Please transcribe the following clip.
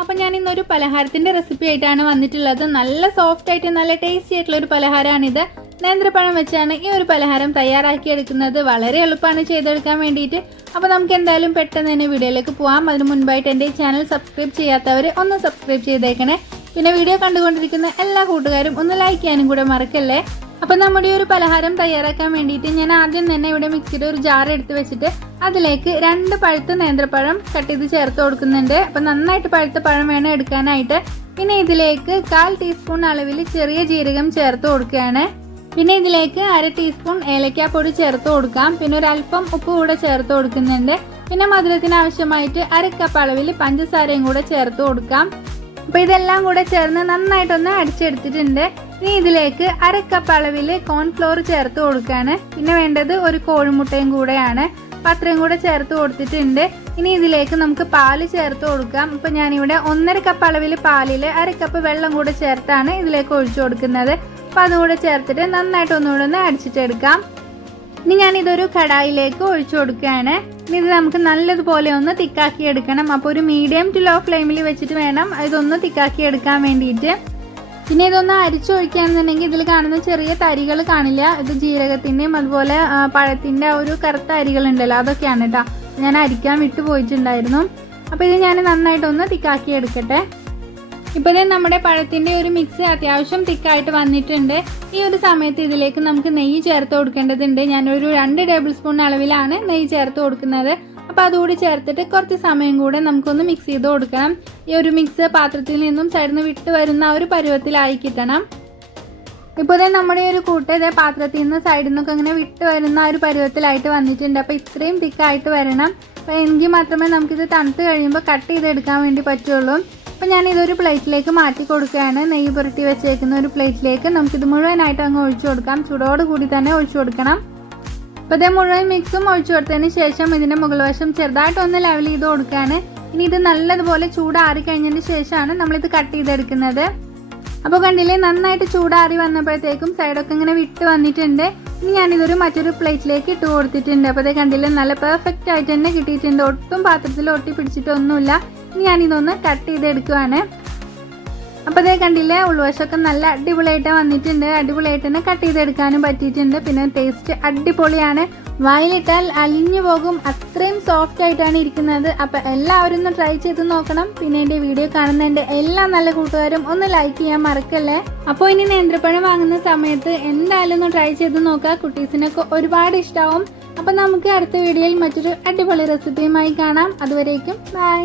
അപ്പം ഞാൻ ഇന്നൊരു പലഹാരത്തിന്റെ റെസിപ്പി ആയിട്ടാണ് വന്നിട്ടുള്ളത്. നല്ല സോഫ്റ്റ് ആയിട്ട് നല്ല ടേസ്റ്റി ആയിട്ടുള്ള ഒരു പലഹാരമാണിത്. നേന്ത്രപ്പഴം വെച്ചാണ് ഈ ഒരു പലഹാരം തയ്യാറാക്കിയെടുക്കുന്നത് വളരെ എളുപ്പമാണ് ചെയ്തെടുക്കാൻ വേണ്ടിയിട്ട്. അപ്പോൾ നമുക്ക് എന്തായാലും പെട്ടെന്ന് തന്നെ വീഡിയോയിലേക്ക് പോകാം അതിന് മുൻപായിട്ട് എന്റെ ചാനൽ സബ്സ്ക്രൈബ് ചെയ്യാത്തവർ ഒന്ന് സബ്സ്ക്രൈബ് ചെയ്തേക്കണേ. പിന്നെ വീഡിയോ കണ്ടുകൊണ്ടിരിക്കുന്ന എല്ലാ കൂട്ടുകാരും ഒന്ന് ലൈക്ക് ചെയ്യാനും കൂടെ മറക്കല്ലേ? അപ്പം നമ്മുടെ ഒരു പലഹാരം തയ്യാറാക്കാൻ വേണ്ടിയിട്ട് ഞാൻ ആദ്യം തന്നെ ഇവിടെ മിക്സിയുടെ ഒരു ജാർ എടുത്ത് വെച്ചിട്ട് അതിലേക്ക് രണ്ട് പഴുത്ത നേന്ത്രപ്പഴം കട്ട് ചെയ്ത് ചേർത്ത് കൊടുക്കുന്നുണ്ട്. അപ്പം നന്നായിട്ട് പഴുത്ത പഴം വേണം എടുക്കാനായിട്ട്. പിന്നെ ഇതിലേക്ക് കാൽ ടീസ്പൂൺ അളവിൽ ചെറിയ ജീരകം ചേർത്ത് കൊടുക്കുകയാണ്. പിന്നെ ഇതിലേക്ക് അര ടീസ്പൂൺ ഏലക്കാപ്പൊടി ചേർത്ത് കൊടുക്കാം. പിന്നെ അല്പം ഉപ്പ് കൂടെ ചേർത്ത് കൊടുക്കുന്നുണ്ട്. പിന്നെ മധുരത്തിന് ആവശ്യമായിട്ട് അര കപ്പ് അളവിൽ പഞ്ചസാരയും കൂടെ ചേർത്ത് കൊടുക്കാം. അപ്പോൾ ഇതെല്ലാം കൂടെ ചേർന്ന് നന്നായിട്ടൊന്ന് അടിച്ചെടുത്തിട്ടുണ്ട്. ഇനി ഇതിലേക്ക് അര കപ്പ് അളവിൽ കോൺഫ്ലോർ ചേർത്ത് കൊടുക്കുകയാണ് പിന്നെ വേണ്ടത് ഒരു കോഴിമുട്ടയും കൂടെയാണ്. അപ്പം അത്രയും കൂടെ ചേർത്ത് കൊടുത്തിട്ടുണ്ട്. ഇനി ഇതിലേക്ക് നമുക്ക് പാൽ ചേർത്ത് കൊടുക്കാം. ഇപ്പം ഞാനിവിടെ ഒന്നര കപ്പ് അളവിൽ പാലിൽ അര കപ്പ് വെള്ളം കൂടെ ചേർത്താണ് ഇതിലേക്ക് ഒഴിച്ചു കൊടുക്കുന്നത്. അപ്പം അതുകൂടെ ചേർത്തിട്ട് നന്നായിട്ട് ഒന്നുകൂടെ ഒന്ന് അടിച്ചിട്ടെടുക്കാം. ഇനി ഞാനിതൊരു കടായിലേക്ക് ഒഴിച്ചു കൊടുക്കുകയാണ്. ഇനി ഇത് നമുക്ക് നല്ലതുപോലെ ഒന്ന് തിക്കാക്കി എടുക്കണം. അപ്പോൾ ഒരു മീഡിയം ടു ലോ ഫ്ലെയിമിൽ വെച്ചിട്ട് വേണം ഇതൊന്ന് തിക്കാക്കി എടുക്കാൻ വേണ്ടിയിട്ട്. പിന്നെ ഇതൊന്ന് അരിച്ചൊഴിക്കുകയാണെന്നുണ്ടെങ്കിൽ ഇതിൽ കാണുന്ന ചെറിയ തരികൾ കാണില്ല. ഇത് ജീരകത്തിന്റെയും അതുപോലെ പഴത്തിന്റെ ഒരു കറുത്ത അരികളുണ്ടല്ലോ അതൊക്കെയാണ് കേട്ടോ ഞാൻ അരിക്കാൻ വിട്ടു പോയിട്ടുണ്ടായിരുന്നു. അപ്പോൾ ഇത് ഞാൻ നന്നായിട്ടൊന്ന് തിക്കാക്കി എടുക്കട്ടെ. ഇപ്പോൾ ദേ നമ്മുടെ പഴത്തിന്റെ ഒരു മിക്സ് അത്യാവശ്യം തിക്കായിട്ട് വന്നിട്ടുണ്ട്. ഈ ഒരു സമയത്ത് ഇതിലേക്ക് നമുക്ക് നെയ്യ് ചേർത്ത് കൊടുക്കേണ്ടതുണ്ട്. ഞാനൊരു രണ്ട് ടേബിൾ സ്പൂൺ അളവിലാണ് നെയ്യ് ചേർത്ത് കൊടുക്കുന്നത്. അപ്പോൾ അതുകൂടി ചേർത്തിട്ട് കുറച്ച് സമയം കൂടെ നമുക്കൊന്ന് മിക്സ് ചെയ്ത് കൊടുക്കണം. ഈ ഒരു മിക്സ് പാത്രത്തിൽ നിന്നും നിന്ന് വിട്ട് വരുന്ന ആ ഒരു പരുവത്തിലായി കിട്ടണം. ഇപ്പോൾ ഇതേ നമ്മുടെ ഈ ഒരു കൂട്ട് ഇതേ പാത്രത്തിൽ നിന്ന് സൈഡിൽ നിന്നൊക്കെ ഇങ്ങനെ വിട്ട് വരുന്ന ആ ഒരു പരുവത്തിലായിട്ട് വന്നിട്ടുണ്ട്. അപ്പോൾ ഇത്രയും തിക്കായിട്ട് വരണം. അപ്പോൾ എങ്കിൽ മാത്രമേ നമുക്കിത് തണുത്ത് കഴിയുമ്പോൾ കട്ട് ചെയ്തെടുക്കാൻ വേണ്ടി പറ്റുള്ളൂ. അപ്പോൾ ഞാൻ ഇതൊരു പ്ലേറ്റിലേക്ക് മാറ്റി കൊടുക്കുകയാണ്. നെയ്യ് പുരട്ടി വെച്ചേക്കുന്ന ഒരു പ്ലേറ്റിലേക്ക് നമുക്കിത് മുഴുവനായിട്ട് അങ്ങ് ഒഴിച്ചു കൊടുക്കാം. ചൂടോട് കൂടി തന്നെ ഒഴിച്ചു കൊടുക്കണം. അപ്പോൾ ഇതേ മുഴുവൻ മിക്സും ഒഴിച്ചു കൊടുത്തതിന് ശേഷം ഇതിന്റെ മുകൾ വശം ചെറുതായിട്ട് ഒന്ന് ലെവൽ ചെയ്ത് കൊടുക്കുകയാണ് ഇനി ഇത് നല്ലതുപോലെ ചൂടാറി കഴിഞ്ഞതിന് ശേഷമാണ് നമ്മളിത് കട്ട് ചെയ്തെടുക്കുന്നത്. അപ്പോൾ കണ്ടില്ലേ നന്നായിട്ട് ചൂടാറി വന്നപ്പോഴത്തേക്കും സൈഡൊക്കെ ഇങ്ങനെ വിട്ട് വന്നിട്ടുണ്ട്. ഇനി ഞാനിതൊരു മറ്റൊരു പ്ലേറ്റിലേക്ക് ഇട്ട് കൊടുത്തിട്ടുണ്ട്. അപ്പോൾ അതേ കണ്ടില്ലേ നല്ല പെർഫെക്റ്റ് ആയിട്ട് തന്നെ കിട്ടിയിട്ടുണ്ട്. ഒട്ടും പാത്രത്തിൽ ഒട്ടി പിടിച്ചിട്ടൊന്നുമില്ല ഇനി ഞാനിതൊന്ന് കട്ട് ചെയ്തെടുക്കുവാണ്. അപ്പോൾ അതേ കണ്ടില്ലേ ഉൾവശമൊക്കെ നല്ല അടിപൊളിയായിട്ട് വന്നിട്ടുണ്ട്. അടിപൊളിയായിട്ട് തന്നെ കട്ട് ചെയ്തെടുക്കാനും പറ്റിയിട്ടുണ്ട്. പിന്നെ ടേസ്റ്റ് അടിപൊളിയാണ്. വായിലിട്ടാൽ അലിഞ്ഞു പോകും. അത്രയും സോഫ്റ്റ് ആയിട്ടാണ് ഇരിക്കുന്നത്. അപ്പോൾ എല്ലാവരും ഒന്ന് ട്രൈ ചെയ്ത് നോക്കണം. പിന്നെ എന്റെ വീഡിയോ കാണുന്ന എന്റെ എല്ലാ നല്ല കൂട്ടുകാരും ഒന്ന് ലൈക്ക് ചെയ്യാൻ മറക്കല്ലേ? അപ്പോൾ ഇനി നേന്ത്രപ്പഴം വാങ്ങുന്ന സമയത്ത് എന്തായാലും ഒന്ന് ട്രൈ ചെയ്ത് നോക്കുക. കുട്ടീസിനൊക്കെ ഒരുപാട് ഇഷ്ടമാവും അപ്പോൾ നമുക്ക് അടുത്ത വീഡിയോയിൽ മറ്റൊരു അടിപൊളി റെസിപ്പിയുമായി കാണാം. അതുവരേക്കും ബൈ